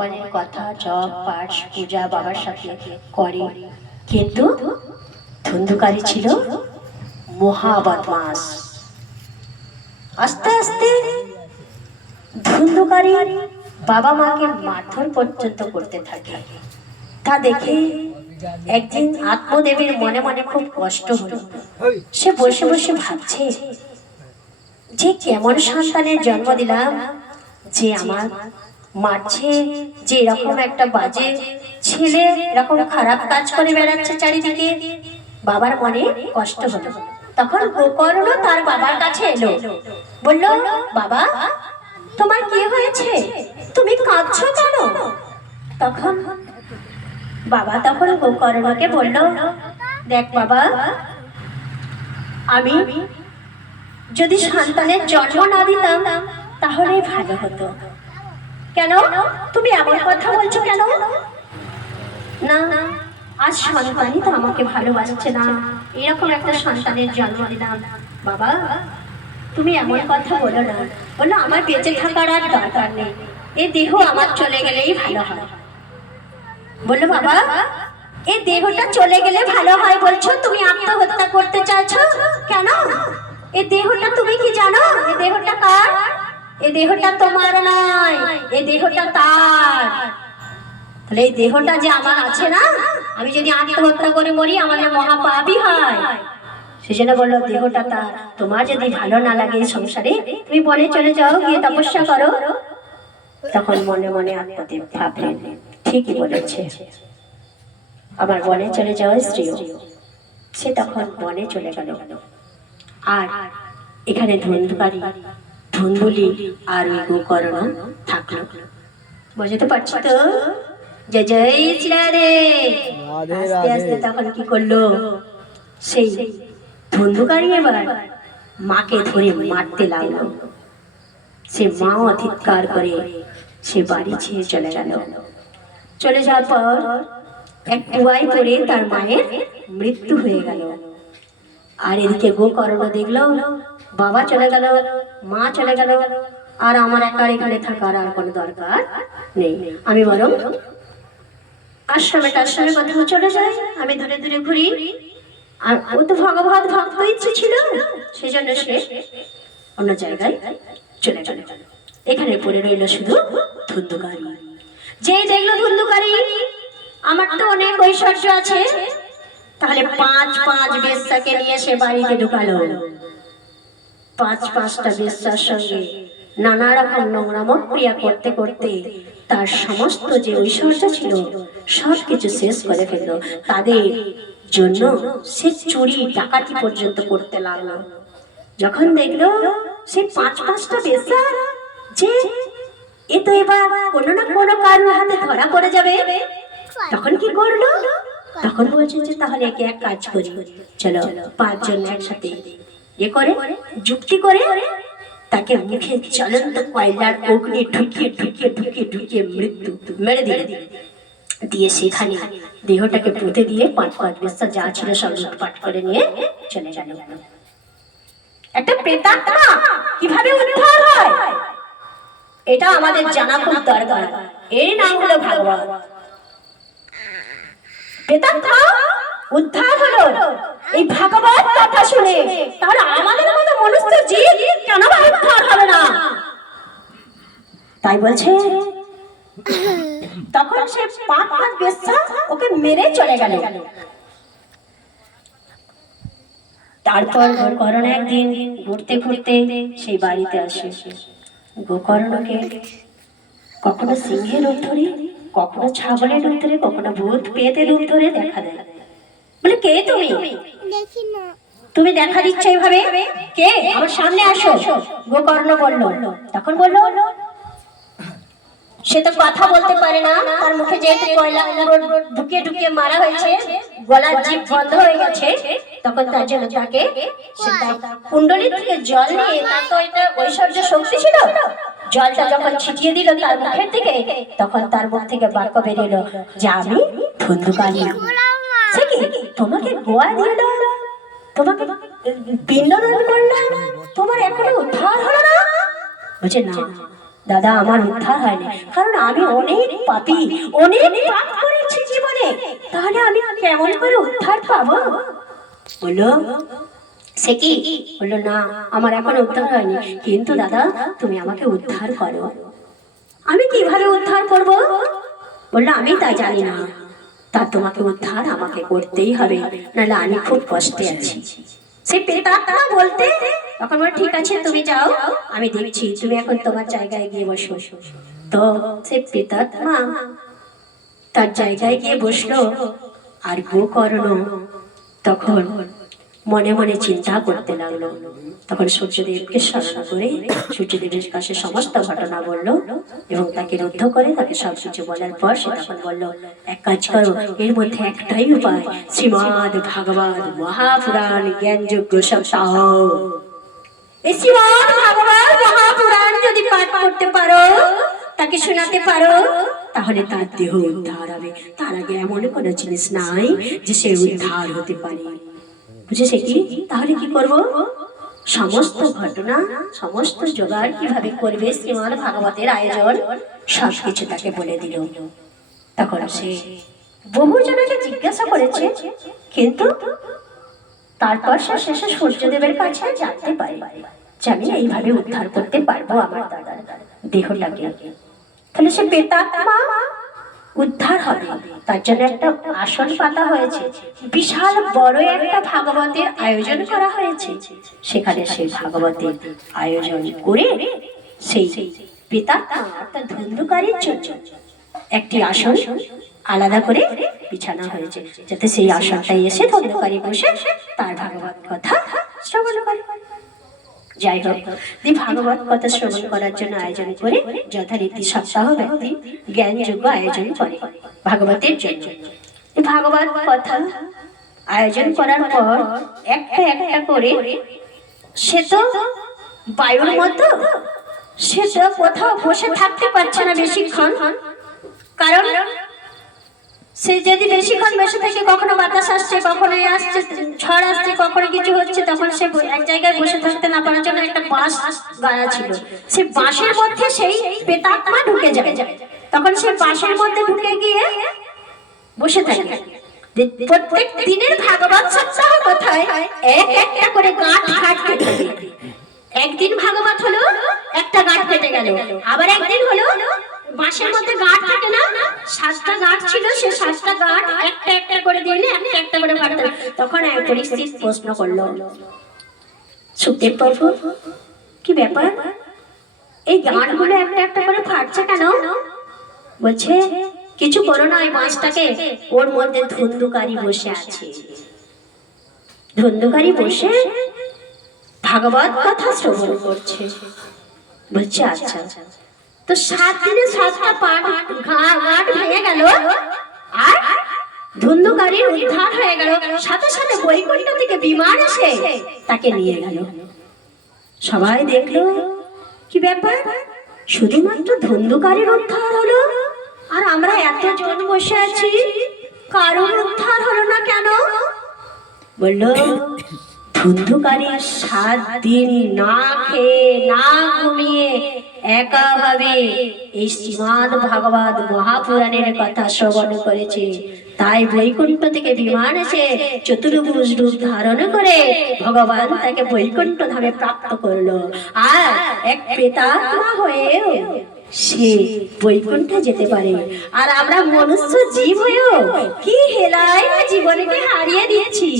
ভগবানের কথা জপ পাঠ পূজা বাবার সাথে করে, কিন্তু ধুন্ধুকারী ছিল মহা বদমাস। আস্তে আস্তে ধুন্ধুকারী বাবা মাকে মারধর পর্যন্ত করতে থাকে। তা দেখে একদিন আত্মদেবের মনে মনে খুব কষ্ট হলো। সে বসে বসে ভাবছে যে কেমন সন্তানের জন্ম দিলাম যে আমার মারছে, যে এরকম একটা বাজে ছেলে এরকম খারাপ কাজ করে বেড়াচ্ছে চারিদিকে। বাবার মনে কষ্ট হলো। তখন গোকর্ণ তার বাবার কাছে এলো, বলল, বাবা তোমার কি হয়েছে, তুমি কাঁদছো কেন? তখন গোকর্ণকে বলল, দেখ বাবা, আমি যদি সন্তানের জন্ম না দিতাম তাহলে ভালো হতো। কেন তুমি এমন কথা বলছো কেন? না, আজ সন্তানই তো আমাকে ভালোবাসছে না, এরকম একটা সন্তানের জন্ম দিলাম। বাবা তুমি এমন কথা বলো না। বললো, আমার বেঁচে থাকার আর দরকার নেই, এই দেহ আমার চলে গেলেই ভালো হয়। বললো, বাবা এই দেহটা চলে গেলে ভালো হয় বলছো, তুমি আত্মহত্যা করতে চাইছো কেন? এই দেহটা তুমি কি জানো? এই দেহটা কার? এই দেহটা তোমার নয়, এই দেহটা তার। তাহলে এই দেহটা যে আমার আছে না, আমি যদি আত্মহত্যা করে মরি আমাদের মহাপাপই হয়। সেজন্য বললো, দেহটা তার, তোমার যদি ভালো না লাগে সংসারে তুমি বনে চলে যাও, গিয়ে তপস্যা করো। তখন মনে মনে আত্মদেব ভাবলেন, ঠিকই বলেছে, আমার বনে চলে যাওয়া স্ত্রী। সে তখন বনে চলে গেল। আর এখানে ধুন্ধুকারী, ধুন্দুলি আর ওই গোকর্ণ থাকলো। বুঝতে পারছি তো? জয় জয় শ্রীরাধে। আস্তে আস্তে তখন কি করলো, সেই ধুন্ধুকারী এবার মাকে ধরে মারতে লাগলো। সে মাও ধিক্কার করে সে বাড়ি ছেড়ে চলে গেল। চলে যাওয়ার পর এক কুয়ায় পড়ে তার মায়ের মৃত্যু হয়ে গেল। আর এদিকে গোকর্ণ দেখলো বাবা চলে গেল, মা চলে গেল, আর আমার একার এখানে থাকার আর কোনো দরকার নেই। আমি বরং আশ্রমের কোথাও চলে যাই, আমি দূরে দূরে ঘুরি। আর ও তো ভগবত ভক্ত ইচ্ছে ছিল, সেজন্য সে অন্য জায়গায় চলে গেল। এখানে পড়ে রইল শুধু ধুন্ধুকারী। যেই দেখলো ধুন্ধুকারী, আমার তো অনেক ঐশ্বর্য আছে, তাহলে পাঁচ বেশ্যাকে নিয়ে সে বাড়িতে ঢুকালো। পাঁচটা বেশ্যার সঙ্গে নানা রকম নোংরামো ক্রিয়া করতে করতে তার সমস্ত যে ঐশ্বর্য ছিল সবকিছু শেষ করে ফেললো। তাদের জন্য সে চুরি ডাকাতি পর্যন্ত করতে লাগলো। যখন দেখলো সে পাঁচটা বেশ্যা যে এ তো এবার কোনো না কোনো কারোর হাতে ধরা পড়ে যাবে, তখন কি করলো? তখন বলছে যে তাহলে একে এক কাজ করি, চলো পাঁচজন একসাথে এ করে যুক্তি করে তাকে মুখে জ্বলন্ত কয়লার অগ্নি ঢুকিয়ে মৃত্যু মেরে দিয়ে সেখানে দেহটাকে পুঁতে দিয়ে পাঁচ বেশ্যা যা ছিল সব লুটপাট করে নিয়ে চলে গেল। একটা প্রেতাত্মা কিভাবে উদ্ধার হয় এটা আমাদের জানা খুব দরকার। এর নাম হলো ভাগবত। প্রেতাত্মা উদ্ধার হলো এই ভাগবত কথা শুনে, তাহলে আমাদের মতো মনুষ্য জীব কেন উদ্ধার হবে না? তাই বলছে তখন সে পাঁচ বেশ্যা ওকে মেরে চলে গেল। তারপর গোকর্ণ একদিন ঘুরতে ঘুরতে সেই বাড়িতে আসে। গোকর্ণকে কখনো সিংহের রূপ ধরে, কখনো ছাগলের রূপ ধরে, কখনো ভূত পেতের রূপ ধরে দেখা দেয়। বলে, কে তুমি? তুমি দেখা দিচ্ছ এইভাবে, কে? আমার সামনে আসো। গোকর্ণ বলল। তখন বলল, সে তো কথা বলতে পারে না, তার মুখে যেহেতু কয়লা ঢুকিয়ে মারা হয়েছে, গলার জিভ বন্ধ হয়ে গেছে, তখন তার জন্য তাকে কুণ্ডলী থেকে জল নিয়ে, তার তো এটা ঐশ্বর্য শক্তি ছিল, জলটা যখন ছিটিয়ে দিল তার মুখের দিকে, তখন তার মুখ থেকে বাক্য বেরিয়ে যে আমি ধুন্ধুকারী। সে কি তোমাকে গোয়া দিল, তোমাকে পিণ্ডদান করলাম, তোমার এখনো উদ্ধার হলো না? বলছে না, দাদা আমার উদ্ধার হয়নি, কারণ আমি অনেক পাপী, অনেক পাপ করেছি জীবনে, তাহলে আমি কেমন করে উদ্ধার পাবো? বললো সে কি? বললো না, আমার এখন উদ্ধার হয়নি, কিন্তু দাদা তুমি আমাকে উদ্ধার করো। আমি কিভাবে উদ্ধার করব? বললো আমি তা জানি না, তা তোমাকে উদ্ধার আমাকে করতেই হবে, নাহলে আমি খুব কষ্টে আছি। সে প্রেতাত্মা বলতে তখন বলে ঠিক আছে তুমি যাও, আমি দেখছি, তুমি এখন তোমার জায়গায় গিয়ে বসো। তো সে প্রেতাত্মা তার জায়গায় গিয়ে বসলো। আর গোকর্ণ তখন মনে মনে চিন্তা করতে লাগলো। তখন সূর্যদেবকে স্মরণ করে সূর্যদেবের কাছে সমস্ত ঘটনা বললো এবং তাকে রুদ্ধ করে তাকে সবকিছু বলার পর সে তখন বললো, এক কাজ করো, এর মধ্যে একটাই উপায়, শ্রীমদ ভাগবত মহাপুরাণ জ্ঞানযোগ্য সপ্তাহ। এই শ্রীমদ ভাগবত মহাপুরাণ যদি পাঠ করতে পারো, তাকে শোনাতে পারো, তাহলে তার দেহ উদ্ধার হবে। তার আগে এমন কোনো জিনিস নাই যে সে উদ্ধার হতে পারে। বুঝেছে কি? তাহলে কি করব? সমস্ত ঘটনা, সমস্ত জোগাড় কিভাবে করবে, শ্রীমদ ভাগবতের আয়োজন সবকিছু তাকে বলে দিল। তখন সে বহু জনকে জিজ্ঞাসা করেছে, কিন্তু তারপর সে শেষে সূর্যদেবের কাছে জানতে পারে যে আমি এইভাবে উদ্ধার করতে পারবো আমার দাদার দেহটাকে। তাহলে সে প্রেতাত্মা উদ্ধার হবে, তার জন্য একটা আসন পাতা হয়েছে, বিশাল বড় একটা ভাগবতের আয়োজন করা হয়েছে। সেখানে সেই ভাগবতের আয়োজন করে সেই প্রেতাত্মা অর্থাৎ ধুন্ধুকারীর জন্য একটি আসন আলাদা করে বিছানো হয়েছে, যাতে সেই আসনটাই এসে ধুন্ধুকারী বসে তার ভাগবত কথা শ্রবণ করে। যাই হোক, ভাগবত কথা শ্রবণ করার জন্য আয়োজন করে যথারীতি সপ্তাহ ব্যক্তি জ্ঞানযোগ্য আয়োজন করে ভাগবতের জন্য। ভাগবত কথা আয়োজন করার পর একটা একটা করে সে তো বায়ুর মতো, সে তো কোথাও বসে থাকতে পারছে না বেশিক্ষণ, কারণ সে যদি বেশিক্ষণ বসে থেকে কখনো বাতাস আসছে, কখনো আসছে ঝড় আসছে, কখনো কিছু হচ্ছে, তখন সে এক জায়গায় বসে থাকতে না পারার জন্য একটা বাঁশ গাড়া ছিল, সে বাঁশের মধ্যে সেই প্রেতাত্মা ঢুকে যায়। তখন সে বাঁশের মধ্যে ঢুকে গিয়ে বসে থাকে। প্রত্যেক দিনের ভাগবত সপ্তাহ কথায় এক একটা করে গাঁট কেটে গেল। একদিন ভাগবত হলো, একটা গাঁট কেটে গেল। আবার একদিন হলো, বাঁশের মধ্যে গাঁট থাকে না, 7টা গাঁট ছিল, সে 7টা গাঁট একটা একটা করে দিলে একটা একটা করে ফাটতে। তখন এক পরিস্থিতি প্রশ্ন করলো, সুখদেব প্রভু কি ব্যাপার, এই গাঁটগুলো একটা একটা করে ফাটছে কেন? বলছে কিছু করো না, ওই বাঁশটাকে, ওর মধ্যে ধুন্ধুকারী বসে আছে, ধুন্ধুকারী বসে ভাগবত কথা শ্রবণ করছে। বলছে আচ্ছা, তো 7 দিনে 7টা গাঁট ভেঙে গেল আর ধুন্ধুকারীর উদ্ধার হয়ে গেল, সাথে সাথে বৈকুণ্ঠ থেকে বিমান এসে তাকে নিয়ে গেল। সবাই দেখলো কি ব্যাপার, শুধুমাত্র ধুন্ধুকারীর উদ্ধার হলো আর আমরা এতজন বসে আছি, কারোর উদ্ধার হলো না কেন? বললো ধুন্ধুকারী 7 দিন না খেয়ে না ঘুমিয়ে একাভাবে এই শ্রীমদ ভাগবত মহাপুরাণের কথা শ্রবণ করেছে, তাই বৈকুণ্ঠ থেকে বিমান এসে চতুর্ভুজ রূপ ধারণ করে ভগবান তাকে বৈকুণ্ঠ ধামে প্রাপ্ত করলো। আর এক প্রেতাত্মা হয়েও সে বৈকুণ্ঠে যেতে পারে, আর আমরা মনুষ্য জীব হয়েও কি হেলায় জীবনকে হারিয়ে দিচ্ছি,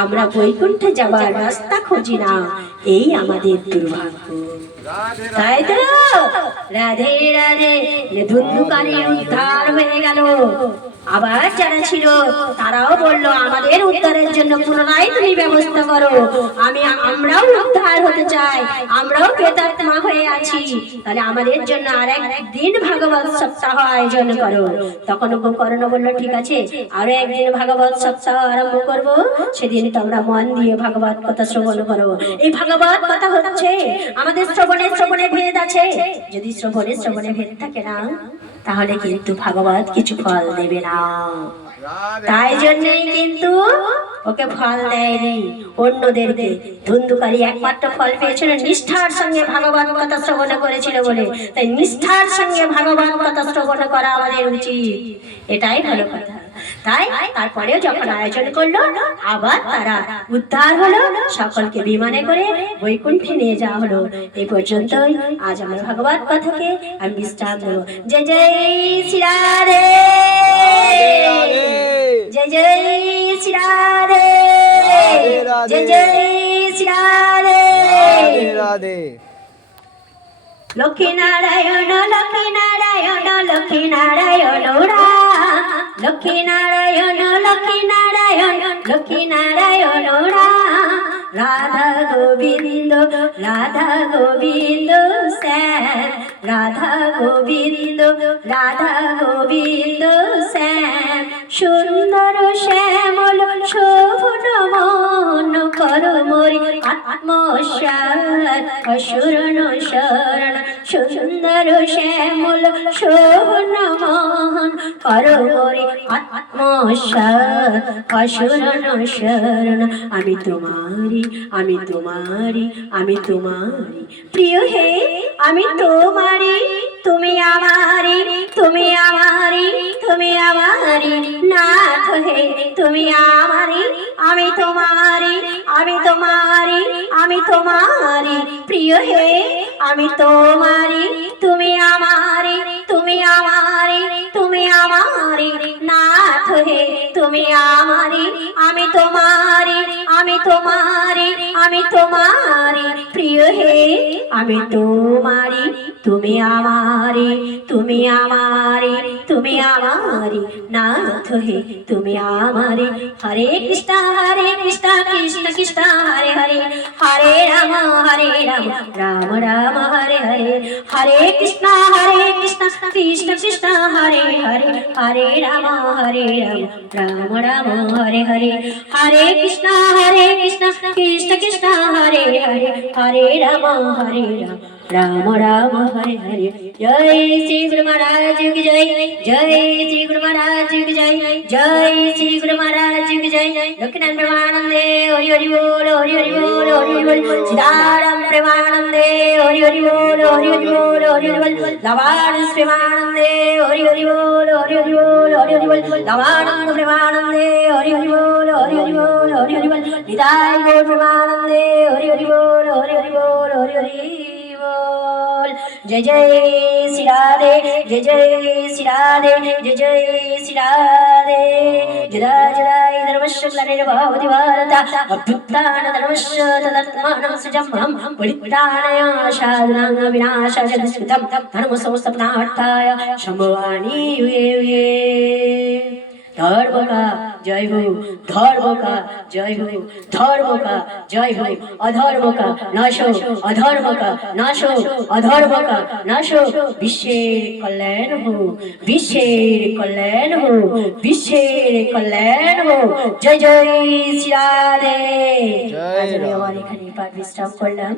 আমরা বৈকুণ্ঠে যাবার রাস্তা খুঁজি না, এই আমাদের দুর্ভাগ্য। তাই তো রাধে রাধে, ধুন্ধুকারীর উদ্ধার হয়ে গেল। আবার যারা ছিল তারাও বলল আমাদের উদ্ধারের জন্য পুনরায় তুমি ব্যবস্থা করো, আমরাও উদ্ধার হতে চাই, আমরাও প্রেতাত্মা হয়ে আছি, তাহলে আমাদের জন্য আর একদিন ভাগবত সপ্তাহ আয়োজন করো। তখন গোকর্ণ বলল ঠিক আছে, আরো একদিন ভাগবত সপ্তাহ আরম্ভ করব, সেদিন তোমরা মন দিয়ে ভাগবত কথা শ্রবণ করো। এই ভাগবত কথা হচ্ছে আমাদের শ্রবণে ভেদ আছে, যদি শ্রবণে ভেদ থাকে না, তাহলে কিন্তু ভাগবত কিছু ফল দেবে না। তাই জন্যই কিন্তু ওকে ফল দেয়নি, অন্যদেরকে। ধুন্ধুকারী একমাত্র ফল পেয়েছিল নিষ্ঠার সঙ্গে ভাগবত কথা শ্রবণ করেছিল বলে। তাই নিষ্ঠার সঙ্গে ভাগবত কথা শ্রবণ করা আমাদের উচিত, এটাই ভালো কথা। তাই তারপরেও যখন আয়োজন করলো, আবার তারা উদ্ধার হলো, সকলকে বিমানে করে বৈকুণ্ঠে নিয়ে যাওয়া হলো। এই পর্যন্তই আজ আমার ভাগবত কথাকে আমি বিশ্রাম দেবো। জয় জয় শ্রী রাধে, জয় জয় শ্রী রাধে, জয় জয় শ্রী রাধে। লক্ষ্মী নারায়ণ লক্ষ্মী নারায়ণ লক্ষ্মী নারায়ণ রাম, লক্ষ্মী নারায়ণ লক্ষ্মী নারায়ণ লক্ষ্মী নারায়ণ রাম। রাধা গোবিন্দ রাধা গোবিন্দ শ্যাম, রাধা গোবিন্দ রাধা গোবিন্দ শ্যাম। সুন্দর শ্যামল শোভন মন কর মোরি আত্মসাৎ অসুরন শরণ। সুন্দর শ্যামল শোভন মন কর মোরি আত্মসাৎ অসুরন শরণ। আমি তোমারি আমি তোমারি আমি তোমারি প্রিয় হে, আমি তোমারি তুমি আমারি, তুমি আমারি তুমি আমারি নাথ হে। তুমি আমারি আমি তোমারি, আমি তোমারি আমি তোমারি প্রিয় হে। আমি তোমারি তুমি আমারি, তুমি আমারি তুমি আমারি নাথ হে। তুমি আমারি আমি তোমারি, আমি তোমারি আমি তোমারি প্রিয় হে। আমি তোমারি তুমি আমারি, তুমি আমারি তুমি আমারি নাথ হে। তুমি আমারি। হরে কৃষ্ণ কৃষ্ণ কৃষ্ণ হরে হরে, হরে রাম রাম রাম হরে হরে। হরে কৃষ্ণ কৃষ্ণ কৃষ্ণ হরে হরে, হরে রাম রাম রাম হরে হরে। হরে কৃষ্ণ কৃষ্ণ কৃষ্ণ হরে হরে, হরে রাম রাম রাম হরে হরে। জয় শ্রী গুরু মহারাজ কি জয়, জয় শ্রী গুরু মহারাজ কি জয়, জয় শ্রী গুরু মহারাজ কি জয়। লক্ষ্মীনারায়ণ প্রেমানন্দে হরি হরি বল, হরি হরি বল, হরি হরি বল। সীতারাম প্রেমানন্দে হরি হরি বল, হরি হরি বল, হরি হরি বল। লবানন্দ প্রেমানন্দে হরি হরি বল, হরি হরি বল, হরি হরি বল। লবানন্দ প্রেমানন্দে হরি হরি বল, হরি হরি বল, হরি হরি বল। নিতাই গৌর প্রেমানন্দে হরি হরি বল, হরি হরি বল, হরি হরি বল। जय जय श्री राधे, जय जय श्री राधे, जय जय श्री राधे। जदा जदा धर्मस्य ग्लानिर्भवति भारत अभ्युत्थान धर्मस्य तदात्मानं सृजम्यहं परित्राणाय साधूनां विनाशाय दुष्कृतं धर्म संस्थापनार्थाय सम्भवामि युगे युगे। धर्म का जय हो, धर्म का जय हो, धर्म का जय हो। अधर्म का नाश हो, अधर्म का नाश हो, अधर्म का नाश हो। विश्वेर कल्याण हो, विश्वेर कल्याण हो, विश्वेर कल्याण हो। जय जय श्री राधे। আজ আমি আমার এখানে পাঠ বিশ্রাম করলাম।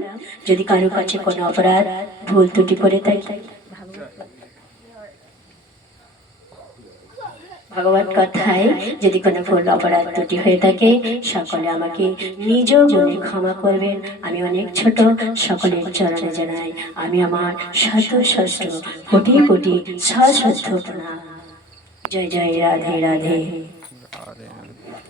যদি কারো কাছে কোনো অপরাধ ভুল ত্রুটি করে থাকি, ভগবত কথায় যদি কোনো ভুল অপরাধ ত্রুটি হয়ে থাকে, সকলে আমাকে নিজ গুণে ক্ষমা করবেন। আমি অনেক ছোট, সকলের চরণে জানাই আমি আমার শত শত কোটি কোটি সশ্রদ্ধ প্রণাম। জয় জয় রাধে রাধে।